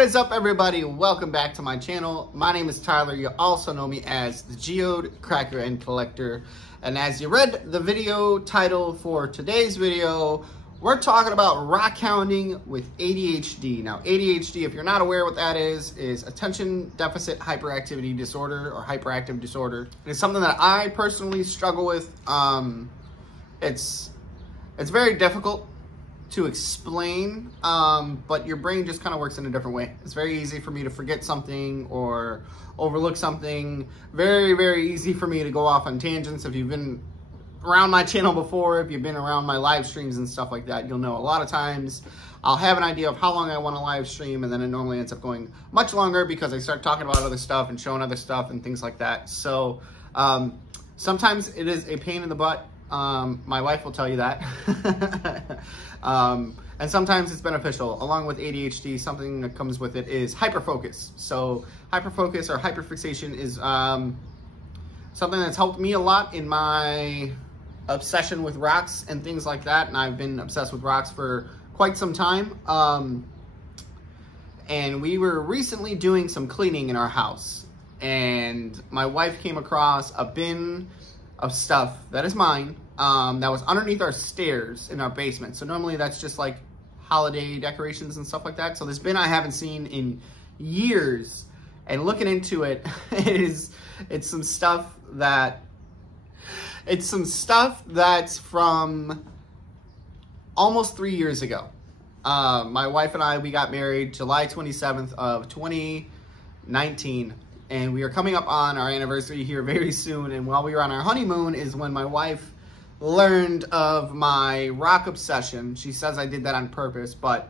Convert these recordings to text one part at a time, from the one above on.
What is up, everybody? Welcome back to my channel. My name is Tyler. You also know me as the Geode Cracker and Collector. And as you read the video title for today's video, we're talking about rockhounding with ADHD. Now, ADHD, if you're not aware what that is attention deficit hyperactivity disorder or hyperactive disorder. It's something that I personally struggle with. It's very difficult to explain, but your brain just kind of works in a different way. It's very easy for me to forget something or overlook something. Very, very easy for me to go off on tangents. If you've been around my channel before, if you've been around my live streams and stuff like that, you'll know a lot of times I'll have an idea of how long I want to live stream, and then it normally ends up going much longer because I start talking about other stuff and showing other stuff and things like that. So sometimes it is a pain in the butt. My wife will tell you that. And sometimes it's beneficial. Along with ADHD, something that comes with it is hyperfocus. So hyperfocus or hyperfixation is something that's helped me a lot in my obsession with rocks and things like that. And I've been obsessed with rocks for quite some time. And we were recently doing some cleaning in our house, and my wife came across a bin of stuff that is mine that was underneath our stairs in our basement. So normally that's just like holiday decorations and stuff like that. So this bin I haven't seen in years, and looking into it, it's some stuff that's from almost 3 years ago. My wife and I, we got married July 27th of 2019. And we are coming up on our anniversary here very soon. And while we were on our honeymoon is when my wife learned of my rock obsession. She says I did that on purpose, but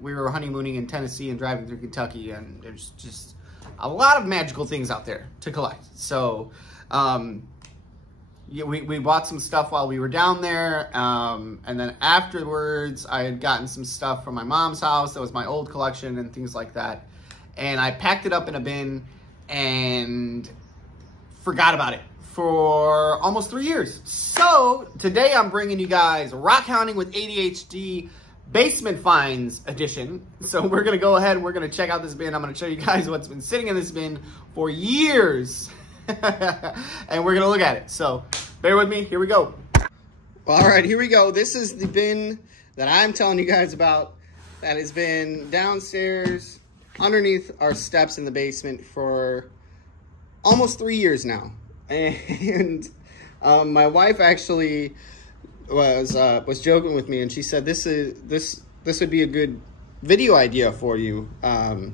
we were honeymooning in Tennessee and driving through Kentucky, and there's just a lot of magical things out there to collect. So yeah, we bought some stuff while we were down there. And then afterwards, I had gotten some stuff from my mom's house. That was my old collection and things like that. And I packed it up in a bin and forgot about it for almost 3 years. So today I'm bringing you guys Rockhounding with ADHD Basement Finds Edition. So we're gonna go ahead and we're gonna check out this bin. I'm gonna show you guys what's been sitting in this bin for years. And we're gonna look at it. So bear with me, here we go. All right, here we go. This is the bin that I'm telling you guys about that has been downstairs underneath our steps in the basement for almost 3 years now. And my wife actually was joking with me, and she said this would be a good video idea for you. You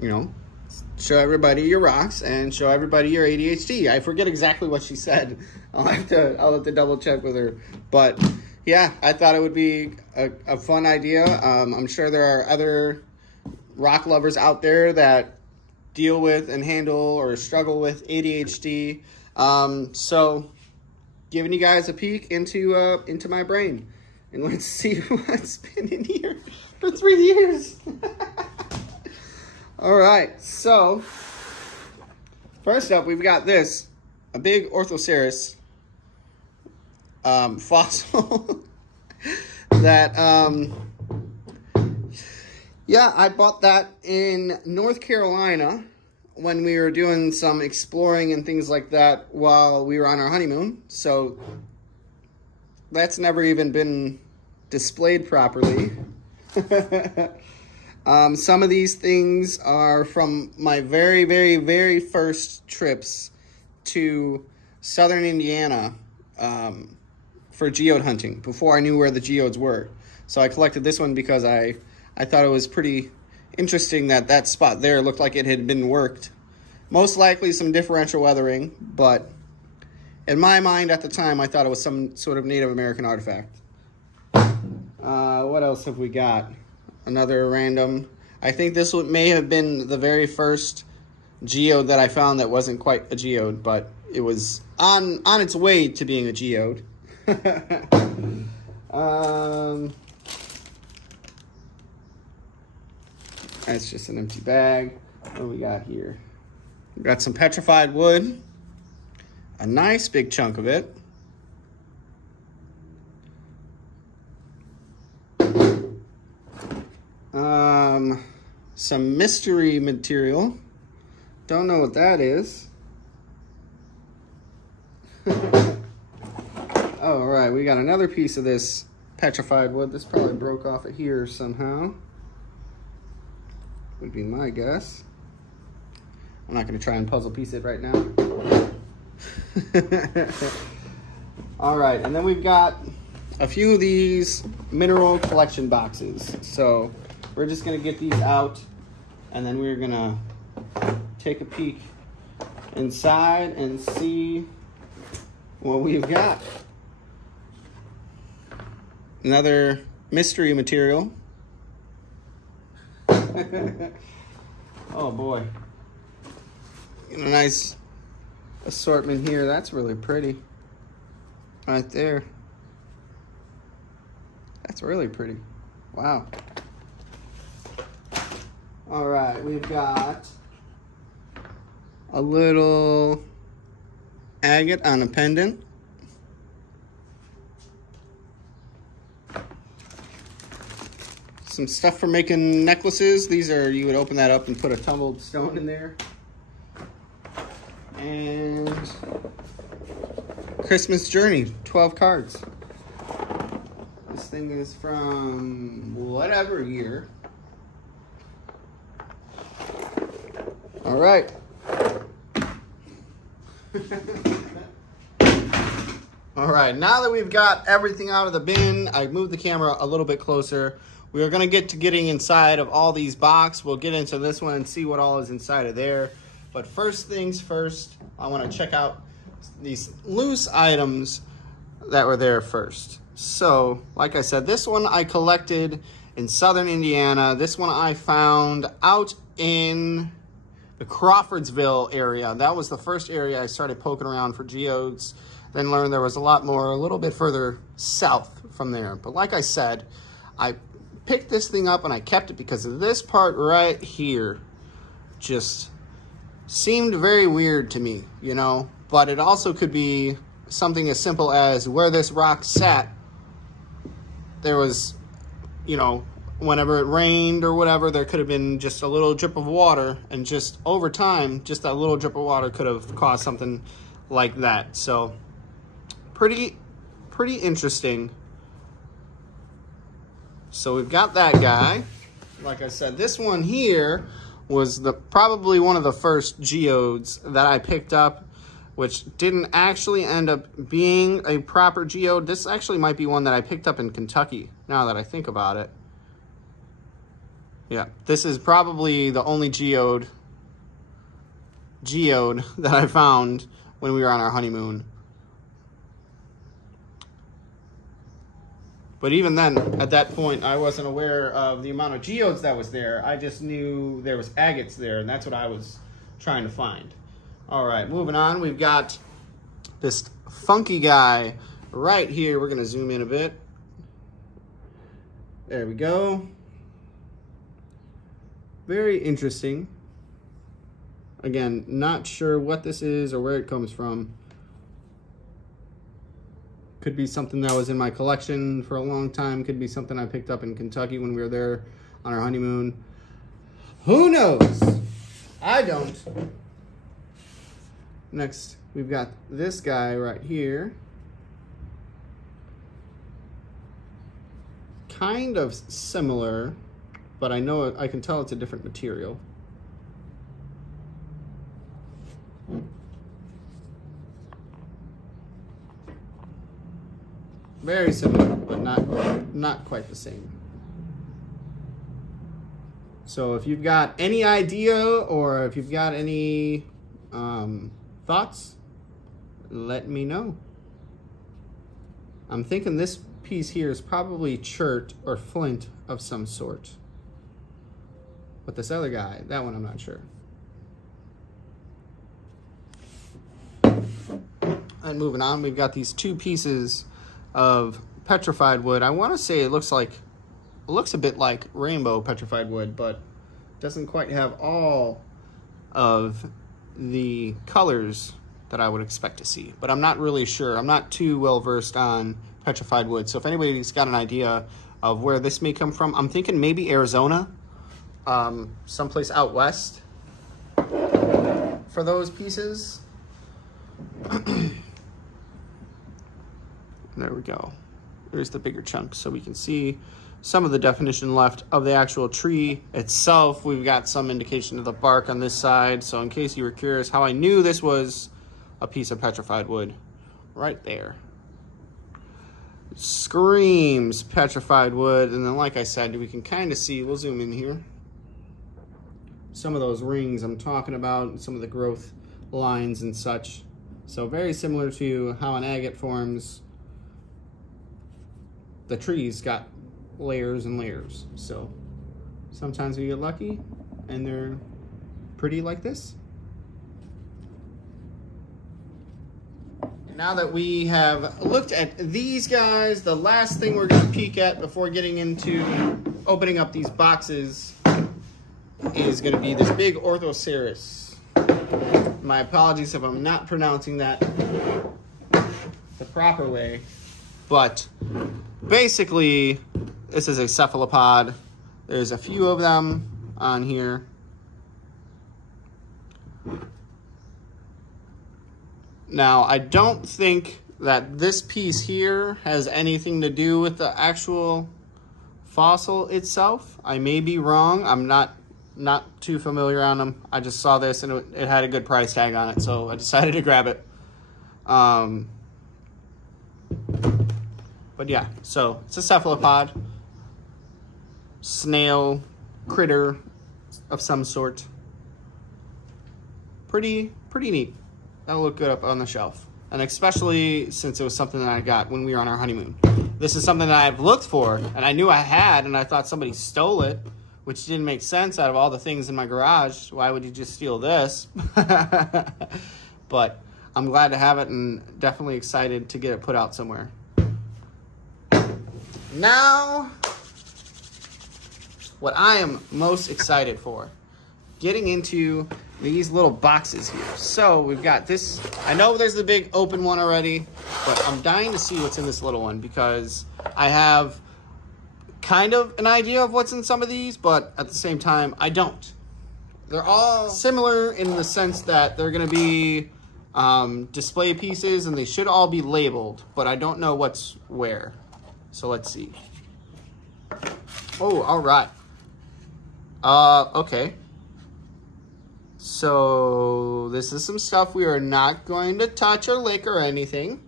know, show everybody your rocks and show everybody your ADHD. I forget exactly what she said. I'll have to double check with her. But yeah, I thought it would be a fun idea. I'm sure there are other rock lovers out there that deal with and handle or struggle with ADHD. So giving you guys a peek into my brain, and let's see what's been in here for 3 years. All right, so first up, we've got this, a big Orthoceras fossil that yeah, I bought that in North Carolina when we were doing some exploring and things like that while we were on our honeymoon. So that's never even been displayed properly. Some of these things are from my very, very, very first trips to southern Indiana for geode hunting, before I knew where the geodes were. So I collected this one because I thought it was pretty interesting that that spot there looked like it had been worked. Most likely some differential weathering, but in my mind at the time, I thought it was some sort of Native American artifact. What else have we got? Another random. I think this may have been the very first geode that I found that wasn't quite a geode, but it was on its way to being a geode. That's just an empty bag. What do we got here? We got some petrified wood. A nice big chunk of it. some mystery material. Don't know what that is. All right, we got another piece of this petrified wood. This probably broke off of here somehow. Would be my guess. I'm not going to try and puzzle piece it right now. All right, and then we've got a few of these mineral collection boxes. So we're just going to get these out, and then we're going to take a peek inside and see what we've got. Another mystery material. Oh boy. A nice assortment here. That's really pretty. Right there. That's really pretty. Wow. All right, we've got a little agate on a pendant. Some stuff for making necklaces. These are, you would open that up and put a tumbled stone in there. And Christmas Journey, 12 cards. This thing is from whatever year. All right. All right, now that we've got everything out of the bin, I moved the camera a little bit closer. We are gonna get to getting inside of all these boxes. We'll get into this one and see what all is inside of there. But first things first, I wanna check out these loose items that were there first. So, like I said, this one I collected in southern Indiana. This one I found out in the Crawfordsville area. That was the first area I started poking around for geodes. Then learned there was a lot more a little bit further south from there. But like I said, I picked this thing up and I kept it because of this part right here. Just seemed very weird to me, you know? But it also could be something as simple as where this rock sat, there was, you know, whenever it rained or whatever, there could have been just a little drip of water, and just over time, just that little drip of water could have caused something like that. So pretty interesting. So we've got that guy. Like I said, this one here was probably one of the first geodes that I picked up, which didn't actually end up being a proper geode. This actually might be one that I picked up in Kentucky, now that I think about it. Yeah, this is probably the only geode that I found when we were on our honeymoon. But even then, at that point, I wasn't aware of the amount of geodes that was there. I just knew there was agates there, and that's what I was trying to find. All right, moving on. We've got this funky guy right here. We're going to zoom in a bit. There we go. Very interesting. Again, not sure what this is or where it comes from. Could be something that was in my collection for a long time. Could be something I picked up in Kentucky when we were there on our honeymoon. Who knows? I don't. Next, we've got this guy right here. Kind of similar, but I know I can tell it's a different material. Very similar, but not quite the same. So if you've got any idea or if you've got any thoughts, let me know. I'm thinking this piece here is probably chert or flint of some sort. But this other guy, that one I'm not sure. And moving on, we've got these two pieces of petrified wood. I want to say it looks a bit like rainbow petrified wood, but doesn't quite have all of the colors that I would expect to see. But I'm not really sure. I'm not too well versed on petrified wood. So if anybody's got an idea of where this may come from, I'm thinking maybe Arizona. someplace out west for those pieces. There we go. There's the bigger chunk so we can see some of the definition left of the actual tree itself. We've got some indication of the bark on this side. So in case you were curious how I knew this was a piece of petrified wood, right there. Screams petrified wood. And then like I said, we can kind of see, we'll zoom in here, some of those rings I'm talking about, some of the growth lines and such. So very similar to how an agate forms. The trees got layers and layers. So sometimes we get lucky and they're pretty like this. Now that we have looked at these guys, the last thing we're going to peek at before getting into opening up these boxes is going to be this big Orthoceras. My apologies if I'm not pronouncing that the proper way, but basically this is a cephalopod. There's a few of them on here. Now, I don't think that this piece here has anything to do with the actual fossil itself. I may be wrong. I'm not too familiar on them. I just saw this and it had a good price tag on it, so I decided to grab it. But yeah, so it's a cephalopod, snail, critter of some sort. Pretty neat. That'll look good up on the shelf. And especially since it was something that I got when we were on our honeymoon. This is something that I've looked for and I knew I had, and I thought somebody stole it, which didn't make sense out of all the things in my garage. Why would you just steal this? But I'm glad to have it and definitely excited to get it put out somewhere. Now, what I am most excited for, getting into these little boxes here. So we've got this. I know there's the big open one already, but I'm dying to see what's in this little one because I have kind of an idea of what's in some of these, but at the same time, I don't. They're all similar in the sense that they're going to be display pieces and they should all be labeled, but I don't know what's where. So let's see. Oh, all right. Okay. So this is some stuff we are not going to touch or lick or anything.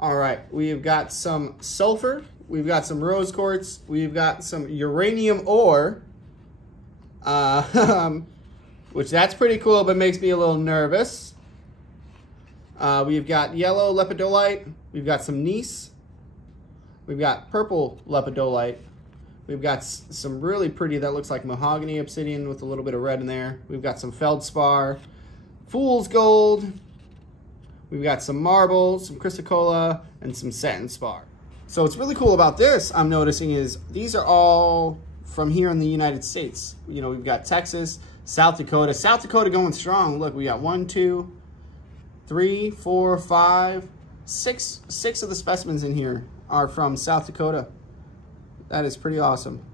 All right, we've got some sulfur, we've got some rose quartz, we've got some uranium ore, which that's pretty cool, but makes me a little nervous. We've got yellow lepidolite, we've got some gneiss, we've got purple lepidolite, we've got some really pretty, that looks like mahogany obsidian with a little bit of red in there. We've got some feldspar, fool's gold, we've got some marble, some chrysocolla, and some satin spar. So what's really cool about this, I'm noticing, is these are all from here in the United States. You know, we've got Texas, South Dakota. South Dakota going strong. Look, we got 1, 2, 3, 4, 5, 6 of the specimens in here are from South Dakota. That is pretty awesome.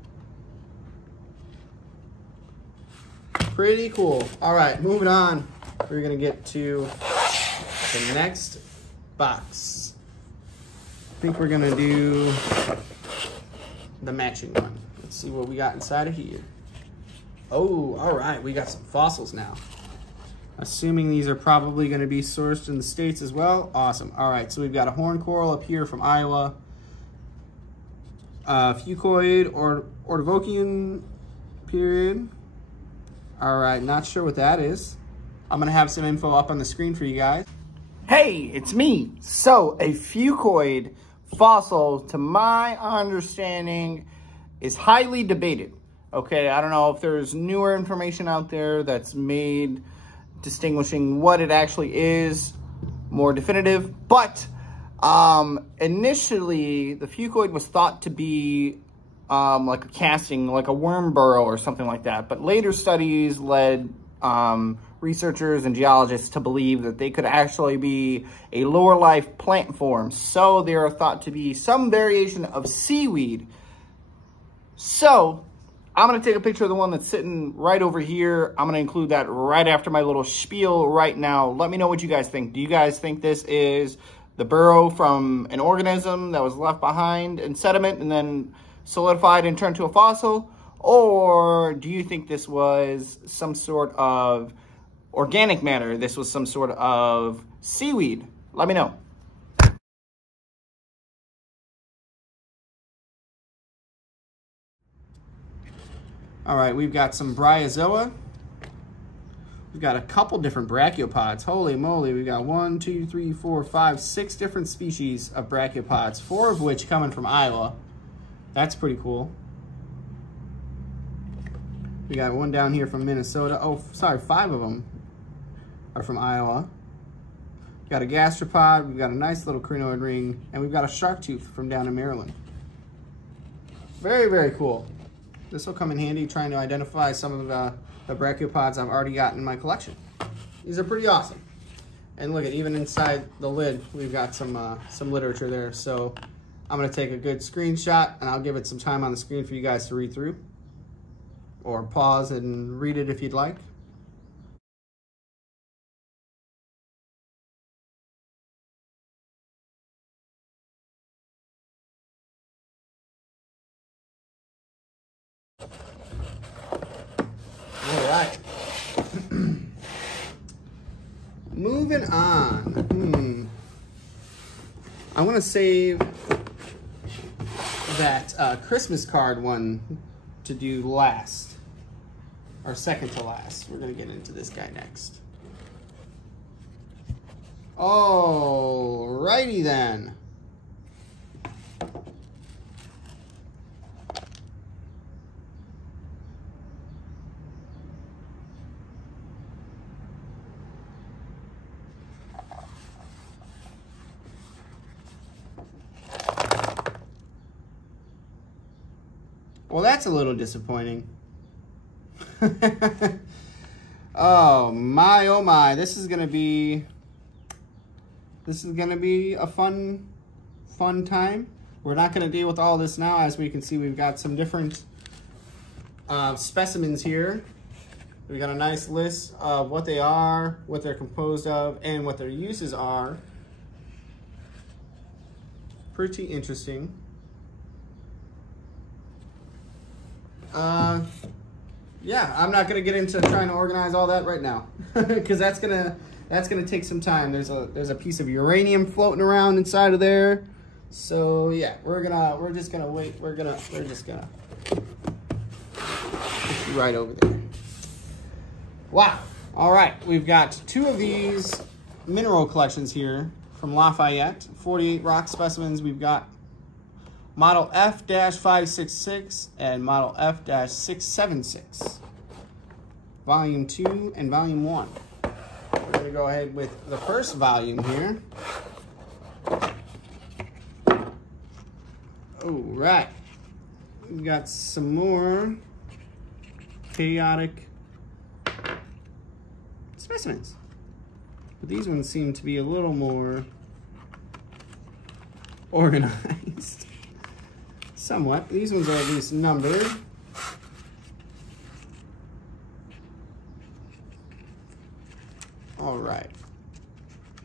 Pretty cool. All right, moving on. We're gonna get to the next box. I think we're gonna do the matching one. Let's see what we got inside of here. Oh, all right, we got some fossils now. Assuming these are probably gonna be sourced in the States as well. Awesome. All right, so we've got a horn coral up here from Iowa. Fucoid or Ordovician period. All right, not sure what that is. I'm gonna have some info up on the screen for you guys. Hey, it's me. So a fucoid fossil, to my understanding, is highly debated. Okay, I don't know if there's newer information out there that's made distinguishing what it actually is more definitive, but initially the fucoid was thought to be like a casting, like a worm burrow or something like that, but later studies led researchers and geologists to believe that they could actually be a lower life plant form. So they are thought to be some variation of seaweed. So I'm going to take a picture of the one that's sitting right over here. I'm going to include that right after my little spiel right now. Let me know what you guys think. Do you guys think this is the burrow from an organism that was left behind in sediment and then solidified and turned to a fossil? Or do you think this was some sort of organic matter? This was some sort of seaweed? Let me know. All right, we've got some bryozoa. We've got a couple different brachiopods. Holy moly, we've got 1, 2, 3, 4, 5, 6 different species of brachiopods, 4 of which coming from Iowa. That's pretty cool. We got one down here from Minnesota. Oh, sorry, 5 of them are from Iowa. We've got a gastropod, we've got a nice little crinoid ring, and we've got a shark tooth from down in Maryland. Very, very cool. This will come in handy trying to identify some of the brachiopods I've already got in my collection. These are pretty awesome. And look at, even inside the lid, we've got some literature there. So I'm gonna take a good screenshot and I'll give it some time on the screen for you guys to read through. Or pause and read it if you'd like. All right. Moving on. I want to save that Christmas card one to do last, or second to last. We're going to get into this guy next. Alrighty then. Well, that's a little disappointing. Oh my, this is gonna be a fun time. We're not gonna deal with all this now. As we can see, we've got some different specimens here. We've got a nice list of what they are, what they're composed of, and what their uses are. Pretty interesting. Yeah, I'm not gonna get into trying to organize all that right now because that's gonna take some time. There's a piece of uranium floating around inside of there. So yeah, we're just gonna wait. We're just gonna put you right over there. Wow. All right, we've got 2 of these mineral collections here from Lafayette, 48 rock specimens. We've got Model F-566 and Model F-676. Volume 2 and Volume 1. We're going to go ahead with the first volume here. All right. We've got some more chaotic specimens. But these ones seem to be a little more organized. Somewhat. These ones are at least numbered. All right.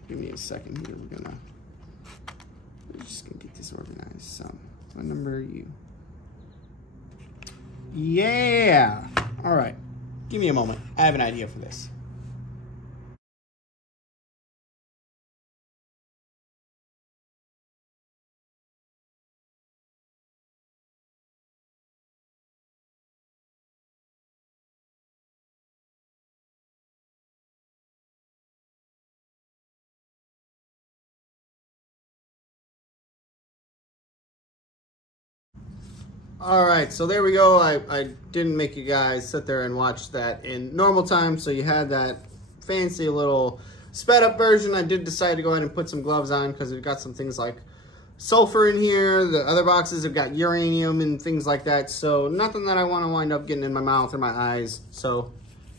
Give me a second here. We're just gonna get this organized. So, what number are you? Yeah. All right. Give me a moment. I have an idea for this. All right, so there we go. I didn't make you guys sit there and watch that in normal time, so you had that fancy little sped up version. I did decide to go ahead and put some gloves on because we've got some things like sulfur in here. The other boxes have got uranium and things like that, so nothing that I want to wind up getting in my mouth or my eyes. So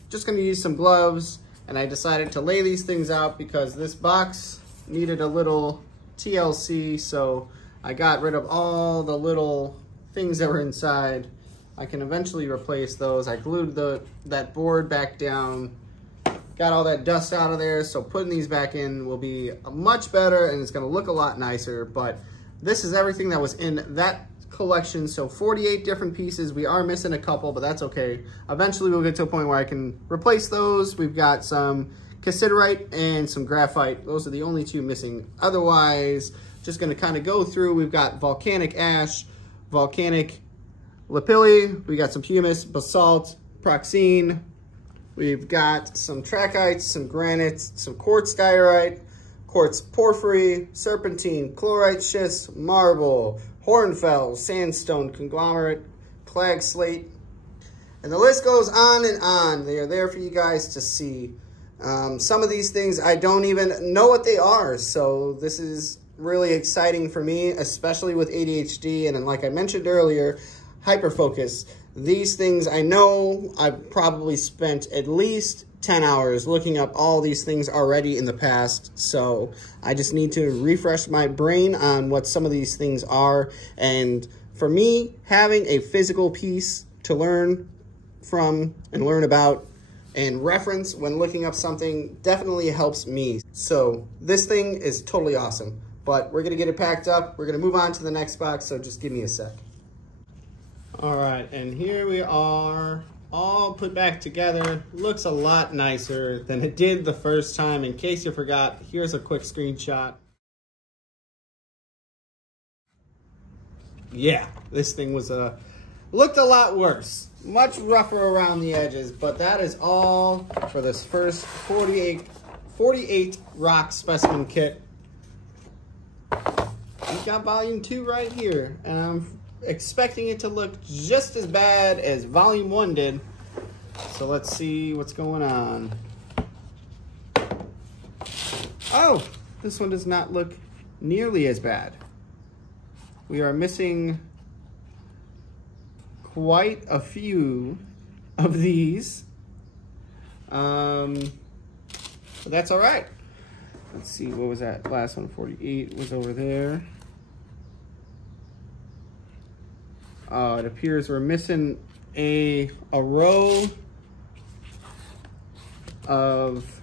just going to use some gloves, and I decided to lay these things out because this box needed a little TLC, so I got rid of all the little things that were inside I can eventually replace those. I glued that board back down, got all that dust out of there, so putting these back in will be much better and it's gonna look a lot nicer. But this is everything that was in that collection, so 48 different pieces. We are missing a couple, but that's okay. Eventually we'll get to a point where I can replace those. We've got some cassiterite and some graphite. Those are the only two missing. Otherwise, just gonna kind of go through. We've got volcanic ash, volcanic lapilli, we got some pumice, basalt, proxene, we've got some trachytes, some granites, some quartz diorite, quartz porphyry, serpentine, chlorite schist, marble, hornfels, sandstone, conglomerate, clag slate, and the list goes on and on. They are there for you guys to see. Some of these things I don't even know what they are, so this is really exciting for me, especially with ADHD, and then like I mentioned earlier, hyperfocus. These things I know I've probably spent at least 10 hours looking up all these things already in the past, so I just need to refresh my brain on what some of these things are. And for me, having a physical piece to learn from and learn about and reference when looking up something definitely helps me. So this thing is totally awesome, but we're gonna get it packed up. We're gonna move on to the next box, so just give me a sec. All right, and here we are, all put back together. Looks a lot nicer than it did the first time. In case you forgot, here's a quick screenshot. Yeah, this thing was looked a lot worse. Much rougher around the edges, but that is all for this first 48 rock specimen kit. We've got volume 2 right here, and I'm expecting it to look just as bad as volume 1 did. So let's see what's going on. Oh, this one does not look nearly as bad. We are missing quite a few of these. But that's all right. Let's see, what was that? Last one, 48, was over there. It appears we're missing a row of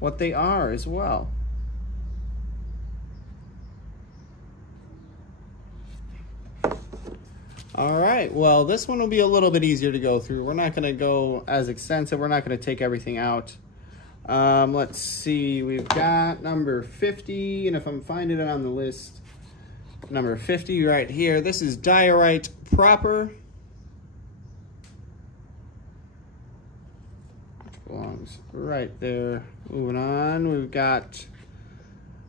what they are as well. All right, well, this one will be a little bit easier to go through. We're not gonna go as extensive. We're not gonna take everything out. Let's see, we've got number 50, and if I'm finding it on the list, number 50 right here. This is diorite proper. Which belongs right there. Moving on, we've got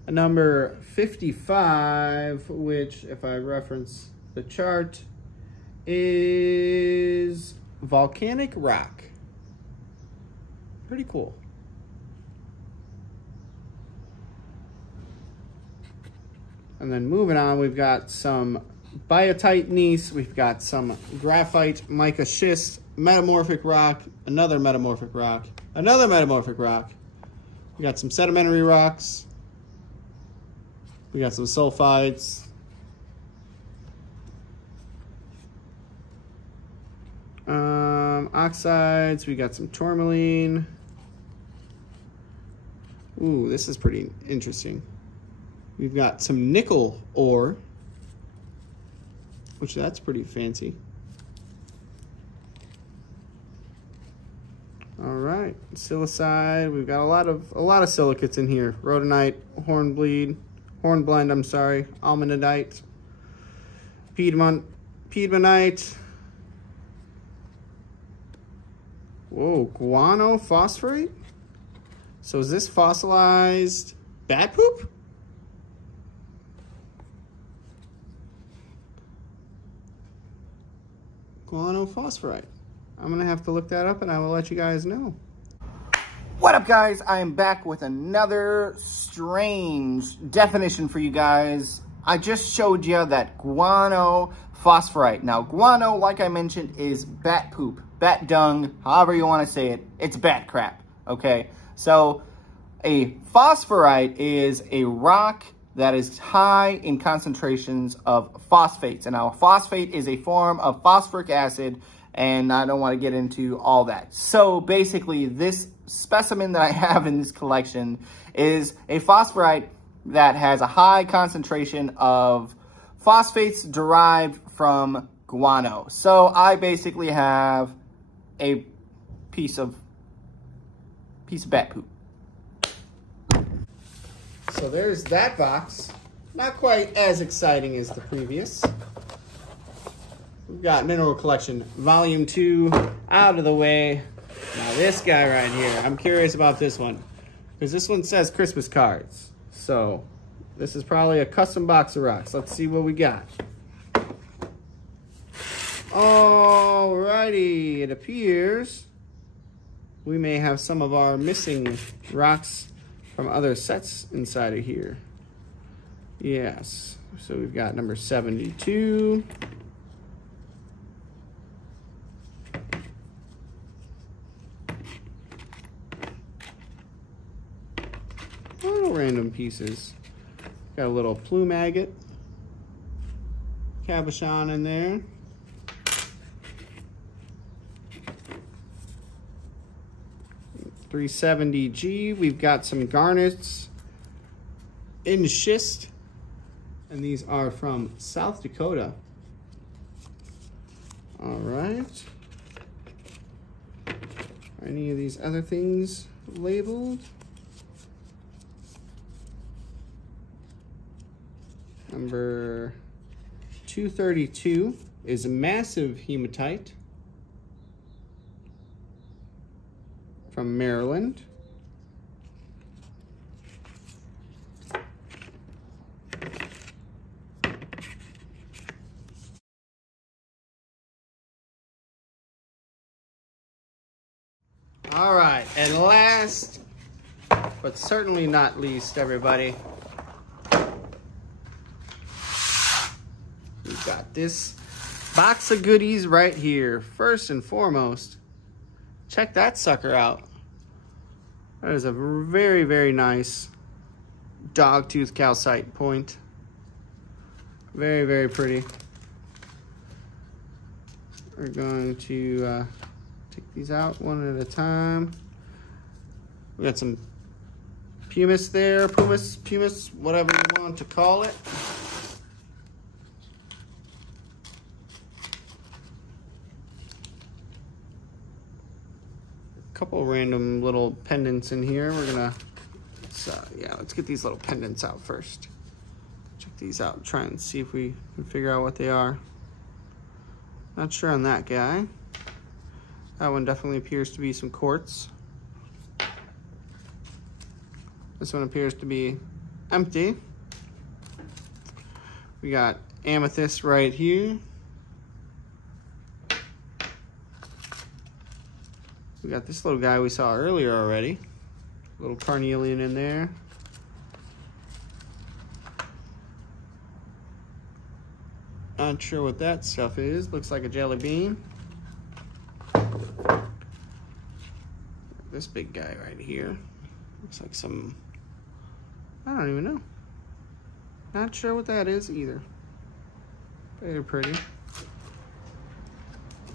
a number 55, which, if I reference the chart, is volcanic rock. Pretty cool. And then moving on, we've got some biotite gneiss, we've got some graphite, mica schist, metamorphic rock, another metamorphic rock, another metamorphic rock. We got some sedimentary rocks. We got some sulfides. Oxides, we got some tourmaline. Ooh, this is pretty interesting. We've got some nickel ore, which that's pretty fancy. All right, silicide. We've got a lot of silicates in here. Rhodonite, hornblende, I'm sorry, almandite, piedmonite. Whoa, guano phosphorate? So is this fossilized bat poop? Guano phosphorite. I'm gonna have to look that up and I will let you guys know. What up, guys? I am back with another strange definition for you guys. I just showed you that guano phosphorite. Now, guano, like I mentioned, is bat poop, bat dung, however you want to say it. It's bat crap, okay? So a phosphorite is a rock that is high in concentrations of phosphates. And now phosphate is a form of phosphoric acid, and I don't want to get into all that. So basically, this specimen that I have in this collection is a phosphorite that has a high concentration of phosphates derived from guano. So I basically have a piece of bat poop. So there's that box. Not quite as exciting as the previous. We've got Mineral Collection Volume 2 out of the way. Now this guy right here, I'm curious about this one, because this one says Christmas cards. So this is probably a custom box of rocks. Let's see what we got. Alrighty, it appears we may have some of our missing rocks from other sets inside of here. Yes, so we've got number 72. Little random pieces. Got a little plume agate, cabochon in there. .370G. We've got some garnets in schist, and these are from South Dakota. All right. Are any of these other things labeled? Number 232 is a massive hematite from Maryland. All right, and last, but certainly not least, everybody, we've got this box of goodies right here. First and foremost, check that sucker out. That is a very, very nice dogtooth calcite point. Very, very pretty. We're going to take these out one at a time. We got some pumice there, pumice, whatever you want to call it. Couple random little pendants in here. We're gonna, let's get these little pendants out first. Check these out, try and see if we can figure out what they are. Not sure on that guy. That one definitely appears to be some quartz. This one appears to be empty. We got amethyst right here. We got this little guy we saw earlier already. Little carnelian in there. Not sure what that stuff is. Looks like a jelly bean. This big guy right here. Looks like some, I don't even know. Not sure what that is either. Very pretty.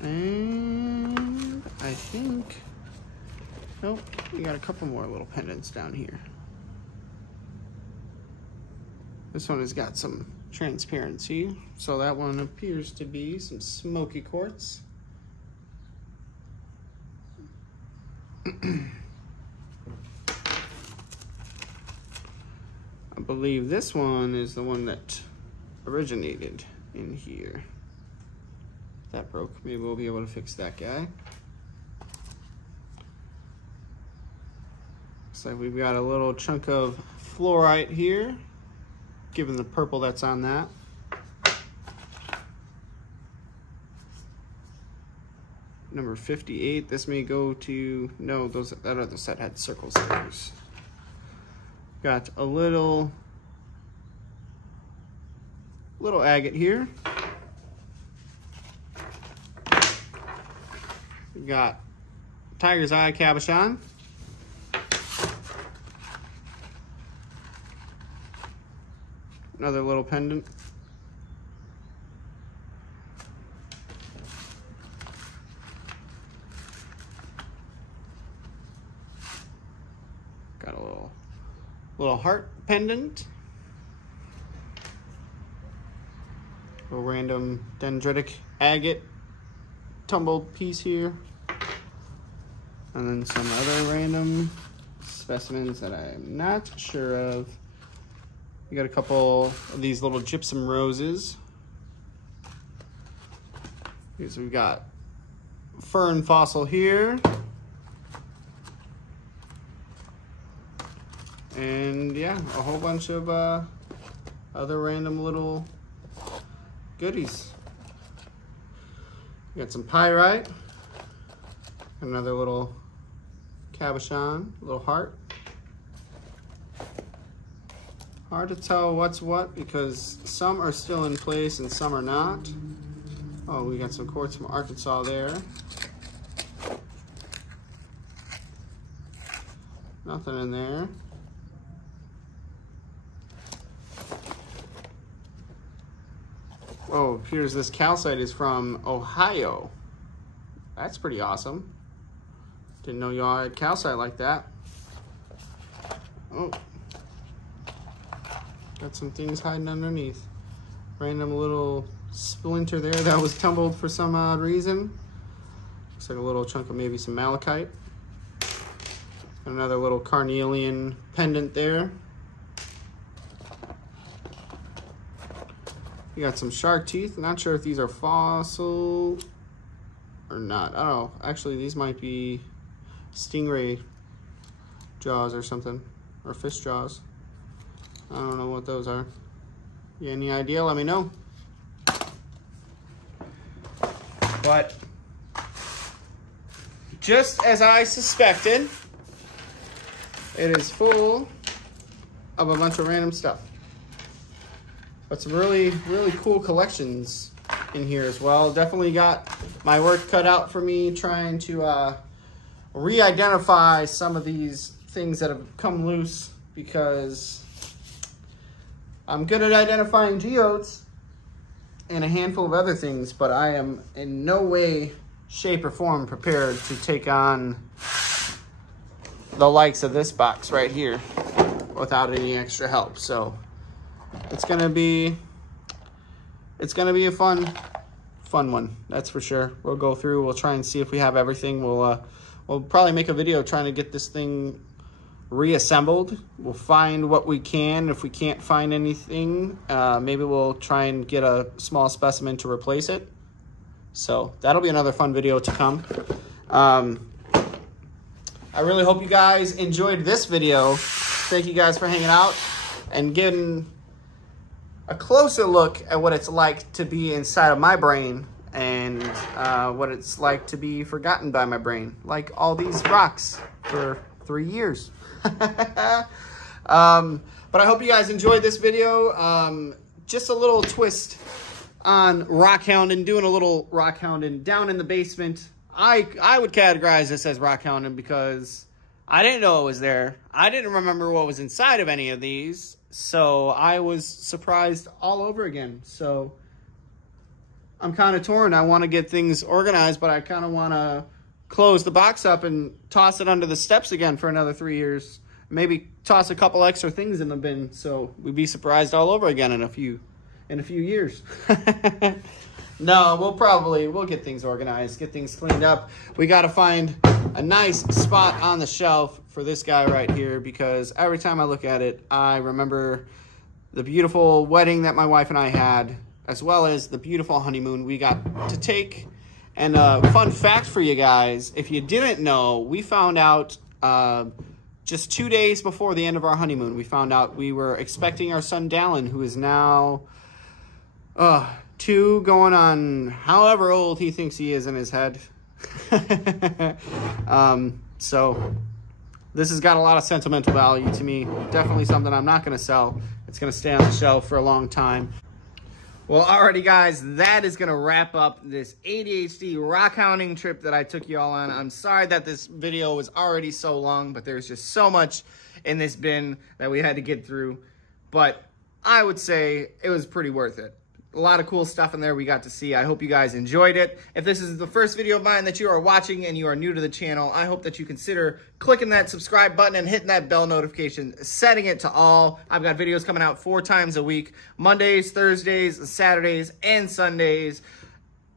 And I think, nope, we got a couple more little pendants down here. This one has got some transparency, so that one appears to be some smoky quartz. I believe this one is the one that originated in here. That broke. Maybe we'll be able to fix that guy. Looks like we've got a little chunk of fluorite here, given the purple that's on that. Number 58. This may go to, no, that other set had circles there. Got a little agate here. We've got tiger's eye cabochon. another little pendant. Got a little heart pendant. A random dendritic agate tumbled piece here. And then some other random specimens that I'm not sure of. We got a couple of these little gypsum roses. So we've got fern fossil here. And yeah, a whole bunch of other random little goodies. We got some pyrite. Another little cabochon, little heart. Hard to tell what's what because some are still in place and some are not. Oh, we got some quartz from Arkansas there. Nothing in there. Oh, here's this calcite is from Ohio. That's pretty awesome. Didn't know y'all had calcite like that. Oh. Got some things hiding underneath. Random little splinter there that was tumbled for some odd reason. Looks like a little chunk of maybe some malachite. Another little carnelian pendant there. You got some shark teeth. Not sure if these are fossil or not. I don't know. Actually, these might be stingray jaws or something, or fish jaws. I don't know what those are. You any idea? Let me know. But just as I suspected, it is full of a bunch of random stuff. But some really, really cool collections in here as well. Definitely got my work cut out for me trying to re-identify some of these things that have come loose because I'm good at identifying geodes and a handful of other things, but I am in no way, shape, or form prepared to take on the likes of this box right here without any extra help. So it's gonna be a fun one, that's for sure. We'll go through, we'll try and see if we have everything. We'll probably make a video trying to get this thing reassembled. We'll find what we can. If we can't find anything, maybe we'll try and get a small specimen to replace it. So that'll be another fun video to come. I really hope you guys enjoyed this video. Thank you guys for hanging out and getting a closer look at what it's like to be inside of my brain and what it's like to be forgotten by my brain, like all these rocks for 3 years. But I hope you guys enjoyed this video. Just a little twist on rockhounding, doing a little rockhounding down in the basement. I would categorize this as rockhounding because I didn't know it was there. I didn't remember what was inside of any of these, so I was surprised all over again. So I'm kind of torn. I want to get things organized, but I kind of want to close the box up and toss it under the steps again for another 3 years. Maybe toss a couple extra things in the bin so we'd be surprised all over again in a few years. No, we'll get things organized, get things cleaned up. We got to find a nice spot on the shelf for this guy right here because every time I look at it, I remember the beautiful wedding that my wife and I had, as well as the beautiful honeymoon we got to take. And a fun fact for you guys, if you didn't know, we found out just 2 days before the end of our honeymoon, we found out we were expecting our son Dallin, who is now 2 going on however old he thinks he is in his head. So this has got a lot of sentimental value to me. Definitely something I'm not going to sell. It's going to stay on the shelf for a long time. Well, alrighty guys, that is going to wrap up this ADHD rockhounding trip that I took you all on. I'm sorry that this video was already so long, but there's just so much in this bin that we had to get through. But I would say it was pretty worth it. A lot of cool stuff in there we got to see. I hope you guys enjoyed it. If this is the first video of mine that you are watching and you are new to the channel, I hope that you consider clicking that subscribe button and hitting that bell notification, setting it to all. I've got videos coming out 4 times a week, Mondays, Thursdays, Saturdays, and Sundays.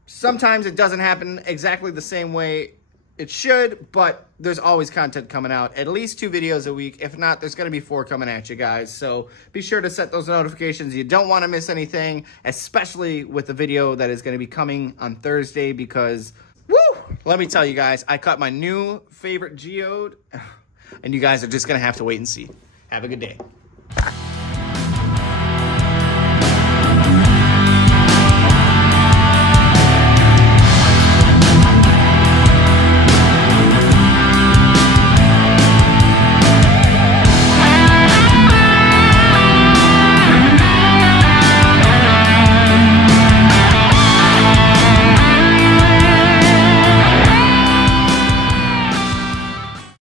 Sometimes it doesn't happen exactly the same way it should, but there's always content coming out. At least 2 videos a week. If not, there's going to be 4 coming at you guys. So be sure to set those notifications. You don't want to miss anything, especially with the video that is going to be coming on Thursday because, woo! Let me tell you guys, I caught my new favorite geode, and you guys are just going to have to wait and see. Have a good day.